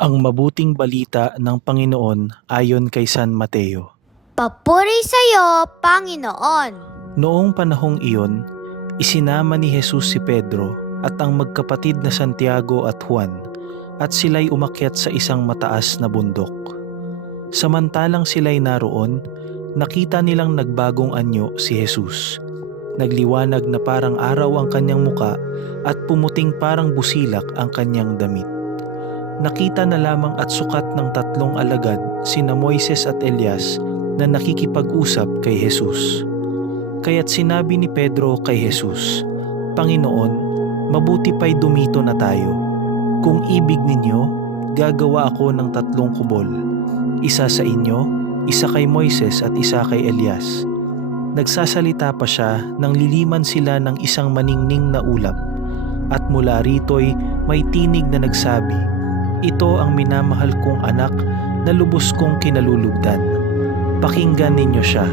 Ang mabuting balita ng Panginoon ayon kay San Mateo. Papuri sa iyo, Panginoon! Noong panahong iyon, isinama ni Jesus si Pedro at ang magkapatid na Santiago at Juan at sila'y umakyat sa isang mataas na bundok. Samantalang sila'y naroon, nakita nilang nagbagong anyo si Jesus. Nagliwanag na parang araw ang kanyang muka at pumuting parang busilak ang kanyang damit. Nakita na lamang at sukat ng tatlong alagad sina Moises at Elias na nakikipag-usap kay Jesus. Kaya't sinabi ni Pedro kay Jesus, "Panginoon, mabuti pa'y dumito na tayo. Kung ibig ninyo, gagawa ako ng tatlong kubol. Isa sa inyo, isa kay Moises at isa kay Elias." Nagsasalita pa siya nang liliman sila ng isang maningning na ulap, at mula rito'y may tinig na nagsabi, "Ito ang minamahal kong anak na lubos kong kinalulugdan. Pakinggan ninyo siya."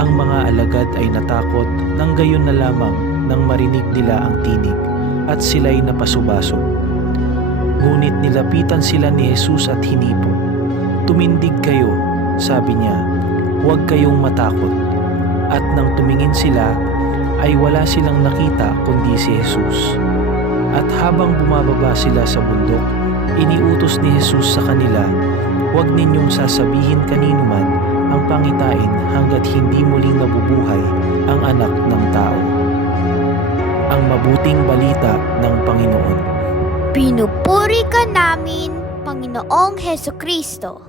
Ang mga alagad ay natakot nang gayon na lamang nang marinig nila ang tinig at sila'y napasubasok. Ngunit nilapitan sila ni Jesus at hinipo. "Tumindig kayo," sabi niya, "huwag kayong matakot." At nang tumingin sila, ay wala silang nakita kundi si Jesus. At habang bumababa sila sa bundok, iniutos ni Jesus sa kanila, "Huwag ninyong sasabihin kanino man ang pangitain hanggat hindi muling nabubuhay ang anak ng tao." Ang mabuting balita ng Panginoon. Pinupuri ka namin, Panginoong Hesukristo.